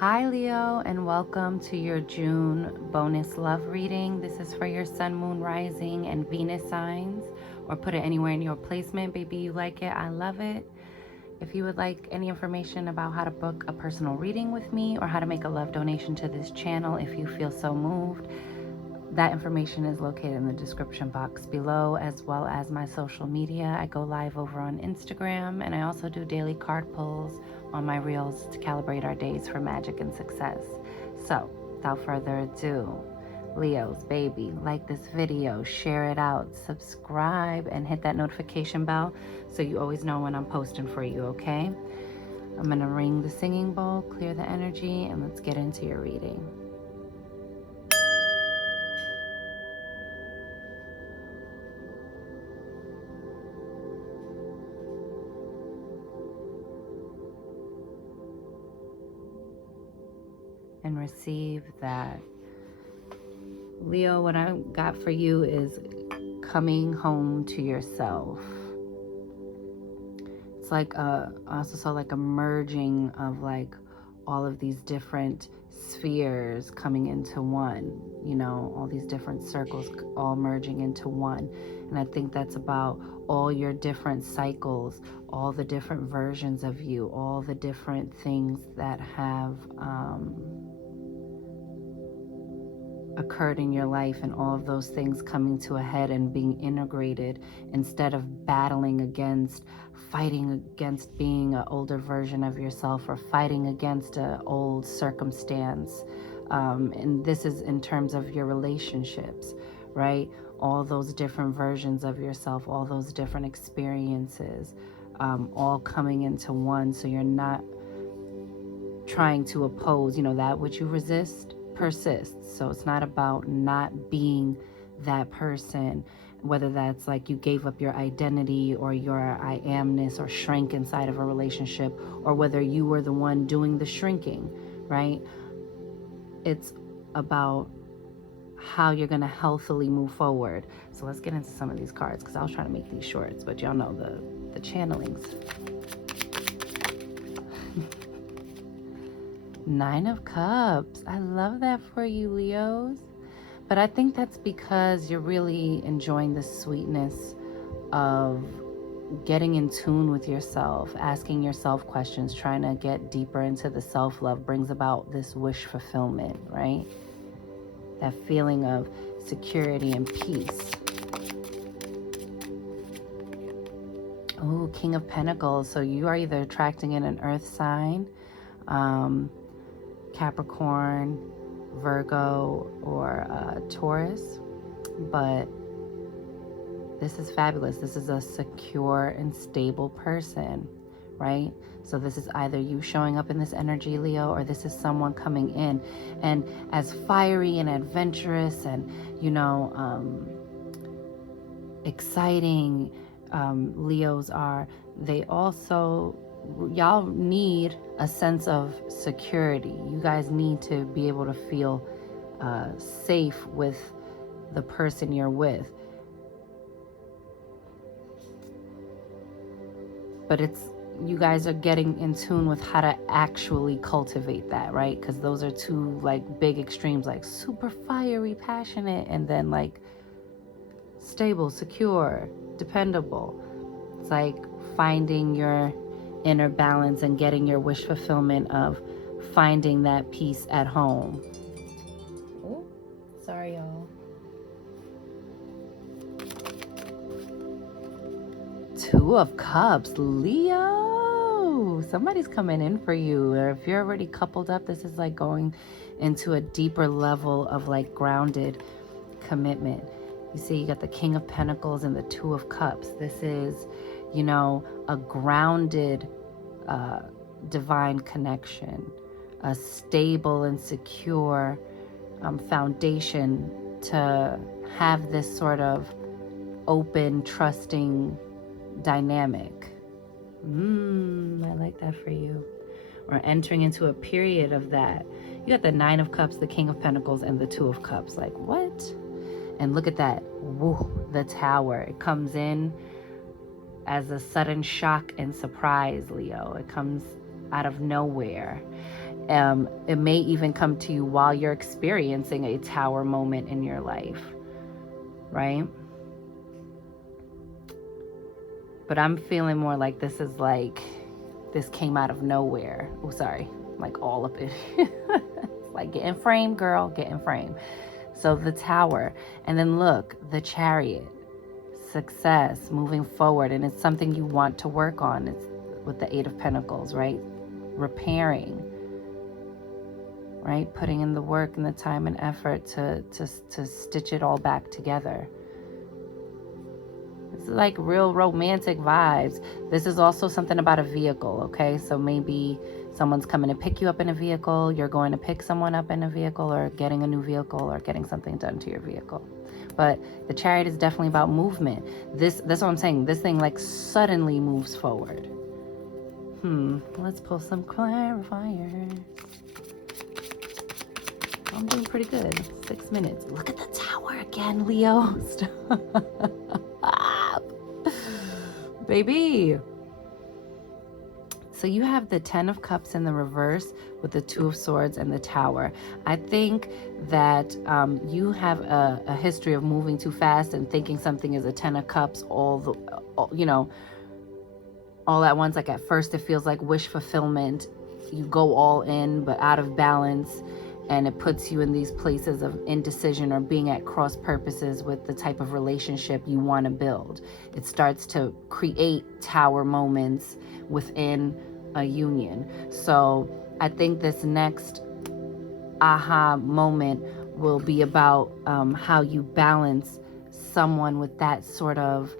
Hi Leo, and welcome to your June bonus love reading. This is for your sun, moon, rising, and Venus signs, or put it anywhere in your placement. Baby, you like it, I love it. If you would like any information about how to book a personal reading with me or how to make a love donation to this channel if you feel so moved, that information is located in the description box below, as well as my social media. I go live over on Instagram, and I also do daily card pulls on my reels to calibrate our days for magic and success. So, without further ado, Leos, baby, like this video, share it out, subscribe, and hit that notification bell so you always know when I'm posting for you, okay? I'm going to ring the singing bowl, clear the energy, and let's get into your reading. And receive that. Leo, what I got for you is coming home to yourself. It's like I also saw like a merging of like all of these different spheres coming into one, you know, all these different circles all merging into one. And I think that's about all your different cycles, all the different versions of you, all the different things that have occurred in your life, and all of those things coming to a head and being integrated instead of battling against, fighting against being an older version of yourself or fighting against an old circumstance. And this is in terms of your relationships, right? All those different versions of yourself, all those different experiences, all coming into one, so you're not trying to oppose, you know, that which you resist persists. So it's not about not being that person, whether that's like you gave up your identity or your I amness or shrank inside of a relationship, or whether you were the one doing the shrinking, right? It's about how you're going to healthily move forward. So let's get into some of these cards, because I was trying to make these shorts, but y'all know the channelings. Nine of Cups. I love that for you, Leos. But I think that's because you're really enjoying the sweetness of getting in tune with yourself, asking yourself questions, trying to get deeper into the self-love brings about this wish fulfillment, right? That feeling of security and peace. Oh, King of Pentacles. So you are either attracting in an earth sign, Capricorn, Virgo, or Taurus, but this is fabulous. This is a secure and stable person, right? So this is either you showing up in this energy, Leo, or this is someone coming in. And as fiery and adventurous and, you know, exciting Leos are, they also, y'all need a sense of security. You guys need to be able to feel safe with the person you're with. But it's, you guys are getting in tune with how to actually cultivate that, right? Because those are two like big extremes, like super fiery, passionate, and then like stable, secure, dependable. It's like finding your inner balance and getting your wish fulfillment of finding that peace at home. Oh, sorry, y'all. Two of Cups, Leo. Somebody's coming in for you. Or if you're already coupled up, this is like going into a deeper level of like grounded commitment. You see, you got the King of Pentacles and the Two of Cups. This is, you know, a grounded divine connection, a stable and secure foundation to have this sort of open, trusting dynamic. I like that for you. We're entering into a period of that. You got the Nine of Cups, the King of Pentacles, and the Two of Cups. Like, what? And look at that. Woo, the Tower. It comes in as a sudden shock and surprise, Leo. It comes out of nowhere. It may even come to you while you're experiencing a tower moment in your life, right? But I'm feeling more like this is like, this came out of nowhere. Oh, sorry. Like all of it. Like, get in frame, girl. Get in frame. So the tower. And then look, the chariot. Success, moving forward. And it's something you want to work on. It's with the Eight of Pentacles, right? Repairing. Right? Putting in the work and the time and effort to stitch it all back together. It's like real romantic vibes. This is also something about a vehicle, okay? So maybe someone's coming to pick you up in a vehicle, you're going to pick someone up in a vehicle, or getting a new vehicle, or getting something done to your vehicle. But the chariot is definitely about movement. That's what I'm saying. This thing like suddenly moves forward. Let's pull some clarifiers. I'm doing pretty good. 6 minutes. Look at the tower again, Leo. Stop. Baby. So you have the 10 of Cups in the reverse with the 2 of Swords and the Tower. I think that you have a history of moving too fast and thinking something is a 10 of Cups all at once. Like at first it feels like wish fulfillment. You go all in, but out of balance. And it puts you in these places of indecision or being at cross purposes with the type of relationship you want to build. It starts to create tower moments within a union. So I think this next aha moment will be about how you balance someone with that sort of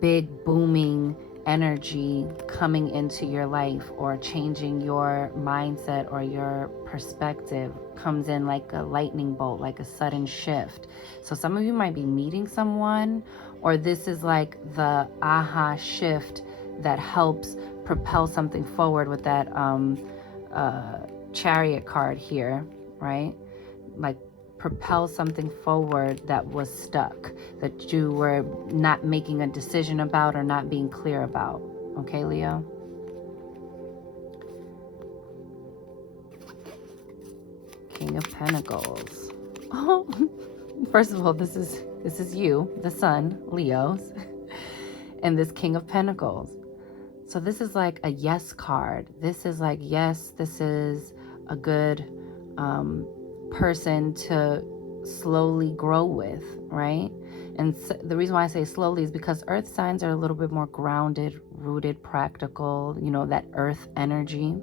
big booming energy coming into your life, or changing your mindset or your perspective comes in like a lightning bolt, like a sudden shift. So some of you might be meeting someone, or this is like the aha shift that helps propel something forward with that chariot card here, right? Like propel something forward that was stuck, that you were not making a decision about or not being clear about. Okay, Leo? King of Pentacles. Oh, first of all, this is you, the sun, Leos, and this King of Pentacles. So this is like a yes card. This is like, yes, this is a good person to slowly grow with, right? And so the reason why I say slowly is because earth signs are a little bit more grounded, rooted, practical, that earth energy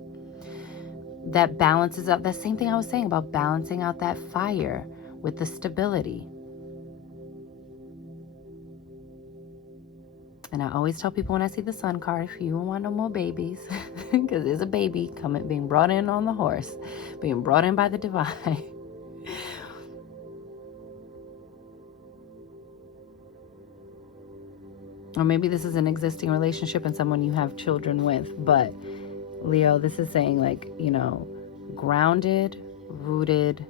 that balances out. That same thing I was saying about balancing out that fire with the stability. And I always tell people when I see the sun card, if you want no more babies, because there's a baby being brought in on the horse, being brought in by the divine. Or maybe this is an existing relationship and someone you have children with. But Leo, this is saying like, grounded, rooted,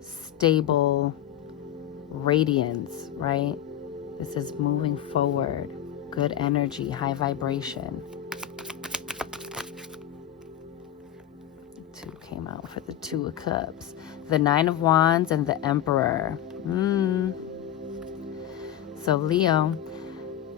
stable radiance, right? This is moving forward, good energy, high vibration. 2 came out for the 2 of Cups, the 9 of Wands, and the Emperor. So Leo,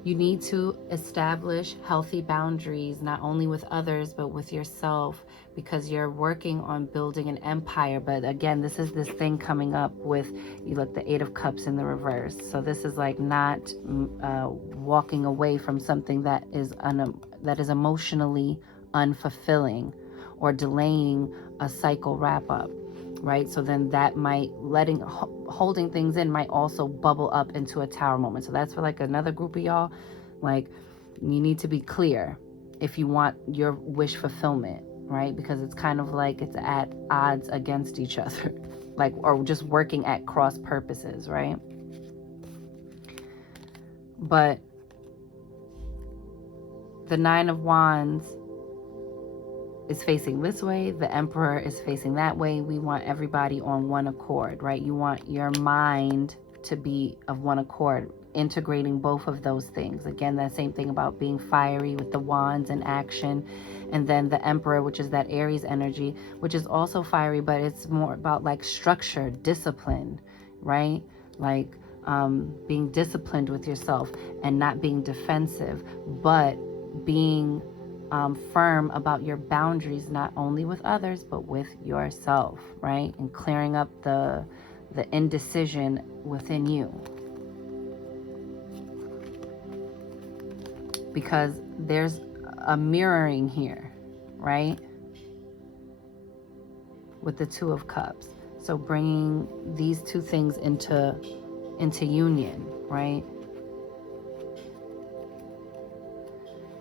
you need to establish healthy boundaries, not only with others, but with yourself, because you're working on building an empire. But again, this is this thing coming up with, you look, the 8 of Cups in the reverse. So this is like not walking away from something that is emotionally unfulfilling, or delaying a cycle wrap up, right? So then that might, holding things in might also bubble up into a tower moment. So that's for like another group of y'all. Like, you need to be clear if you want your wish fulfillment, right? Because it's kind of like it's at odds against each other, like, or just working at cross purposes, right? But the 9 of Wands is facing this way, the Emperor is facing that way. We want everybody on one accord, right? You want your mind to be of one accord. integrating both of those things. Again, that same thing about being fiery with the wands and action. And then the Emperor, which is that Aries energy, which is also fiery, but it's more about like structure, discipline, right? Like being disciplined with yourself and not being defensive, but being firm about your boundaries, not only with others, but with yourself, right? And clearing up the indecision within you. Because there's a mirroring here, right? With the Two of Cups. So bringing these two things into union, right?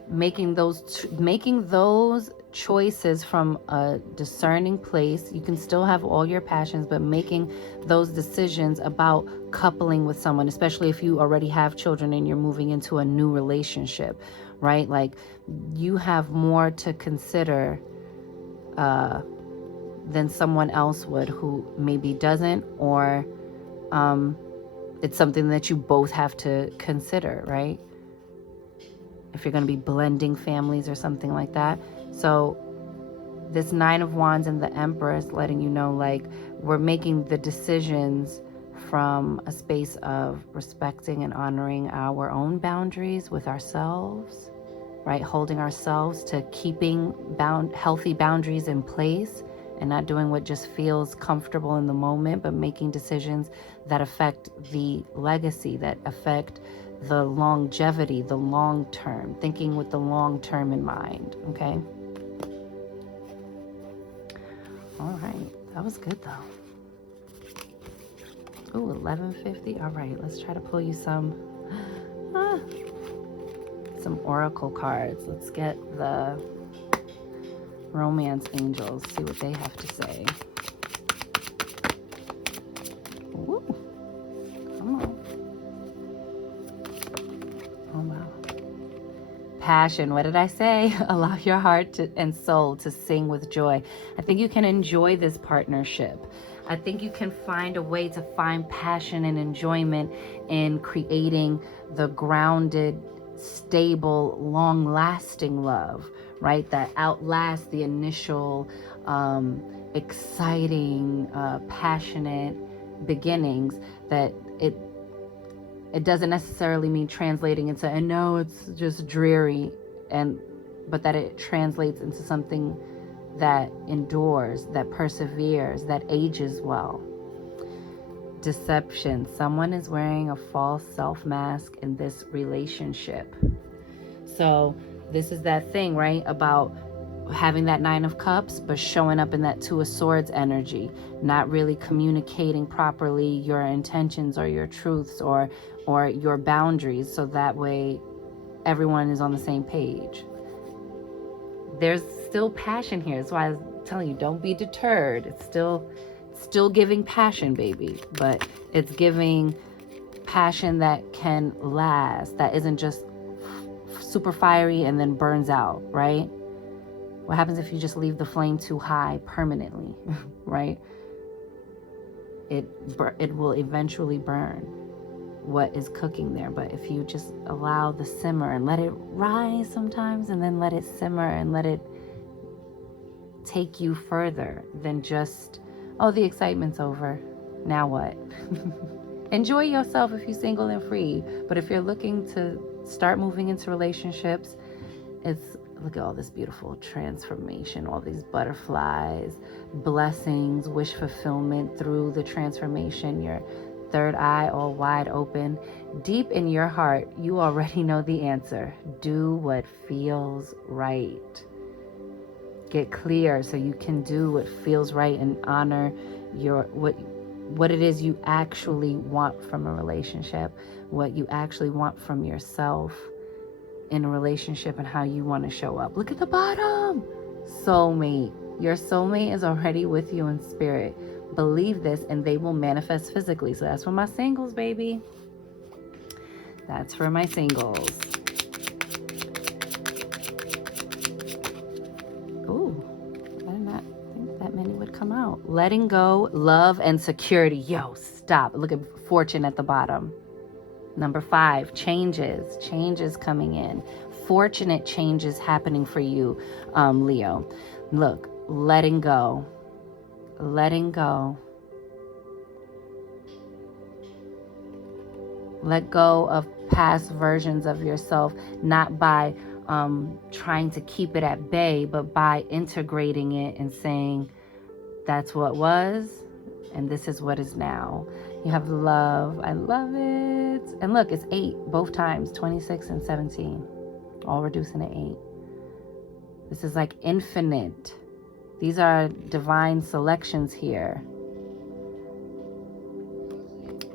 Making those choices from a discerning place. You can still have all your passions, but making those decisions about coupling with someone, especially if you already have children and you're moving into a new relationship, right? Like you have more to consider than someone else would who maybe doesn't, or it's something that you both have to consider, right? If you're going to be blending families or something like that. So this Nine of Wands and the Emperor is letting you know, like, we're making the decisions from a space of respecting and honoring our own boundaries with ourselves, right? Holding ourselves to keeping healthy boundaries in place and not doing what just feels comfortable in the moment, but making decisions that affect the legacy, that affect the longevity, the long term, thinking with the long term in mind, okay? All right, that was good though. Ooh, 1150. All right, let's try to pull you some oracle cards. Let's get the romance angels, see what they have to say. Ooh, come on. Oh, wow. Passion. What did I say? Allow your heart and soul to sing with joy. I think you can enjoy this partnership. I think you can find a way to find passion and enjoyment in creating the grounded, stable, long-lasting love, right? That outlasts the initial exciting, passionate beginnings. That it doesn't necessarily mean translating into, and no, it's just dreary, but that it translates into something that endures, that perseveres, that ages well. Deception. Someone is wearing a false self mask in this relationship. So this is that thing, right, about having that Nine of Cups, but showing up in that Two of Swords energy, not really communicating properly your intentions or your truths or your boundaries, so that way everyone is on the same page. There's still passion here. That's why I was telling you, don't be deterred. It's still giving passion, baby, but it's giving passion that can last, that isn't just super fiery and then burns out, right? What happens if you just leave the flame too high permanently, right? It will eventually burn what is cooking there. But if you just allow the simmer and let it rise sometimes, and then let it simmer and let it take you further than just, oh, the excitement's over, now what? Enjoy yourself if you're single and free. But if you're looking to start moving into relationships, look at all this beautiful transformation, all these butterflies, blessings, wish fulfillment through the transformation, your third eye all wide open. Deep in your heart, you already know the answer. Do what feels right. Get clear so you can do what feels right and honor what it is you actually want from a relationship, what you actually want from yourself in a relationship, and how you want to show up. Look at the bottom. Soulmate. Your soulmate is already with you in spirit. Believe this and they will manifest physically. So that's for my singles, baby. That's for my singles. Ooh, I did not think that many would come out. Letting go, love, and security. Yo, stop. Look at fortune at the bottom. Number 5, changes coming in. Fortunate changes happening for you, Leo. Look, letting go. Let go of past versions of yourself, not by trying to keep it at bay, but by integrating it and saying, that's what was, and this is what is now. You have love. I love it. And look, it's 8 both times, 26 and 17, all reducing to 8. This is like infinite. These are divine selections here.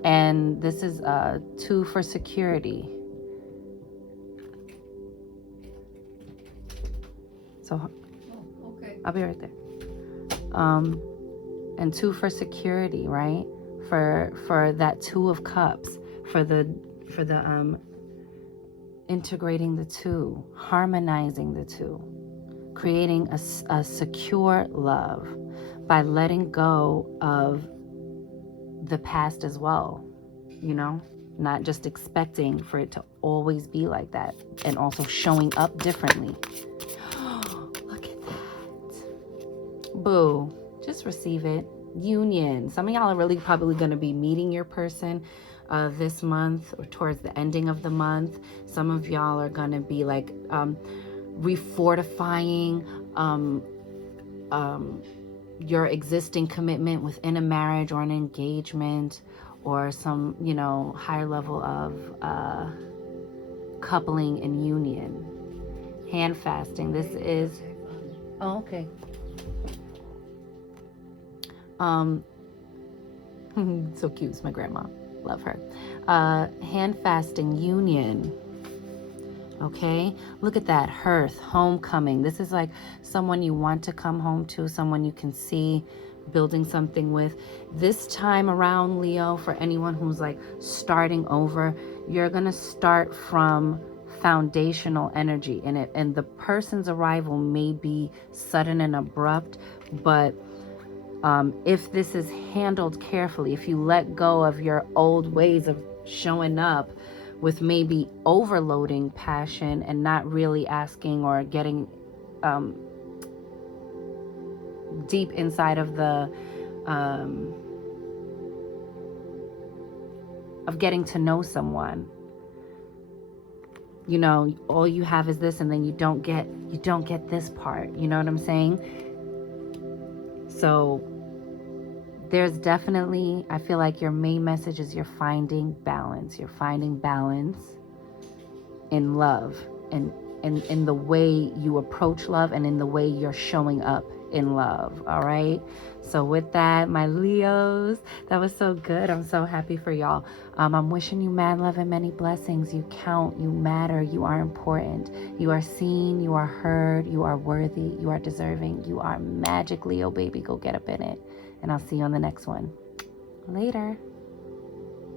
And this is 2 for security. So okay. I'll be right there. And 2 for security, right? For that 2 of cups, for the integrating the 2, harmonizing the 2, creating a secure love by letting go of the past as well, you know, not just expecting for it to always be like that, and also showing up differently. Look at that. Boo. Just receive it. Union. Some of y'all are really probably going to be meeting your person this month or towards the ending of the month. Some of y'all are going to be like refortifying your existing commitment within a marriage or an engagement, or some, you know, higher level of coupling and union. Hand fasting. This is, oh, okay. So cute. It's my grandma. Love her. Hand fasting, union. Okay, look at that. Hearth, homecoming. This is like someone you want to come home to, someone you can see, building something with. This time around, Leo, for anyone who's like starting over, you're gonna start from foundational energy in it, and the person's arrival may be sudden and abrupt, but if this is handled carefully, if you let go of your old ways of showing up with maybe overloading passion and not really asking or getting deep inside of the of getting to know someone, you know, all you have is this, and then you don't get this part, you know what I'm saying? So there's definitely, I feel like your main message is you're finding balance. You're finding balance in love, and in the way you approach love, and in the way you're showing up in love. All right. So with that, my Leos, that was so good. I'm so happy for y'all. I'm wishing you mad love and many blessings. You count, you matter, you are important. You are seen, you are heard, you are worthy, you are deserving, you are magic, Leo baby. Go get up in it. And I'll see you on the next one. Later.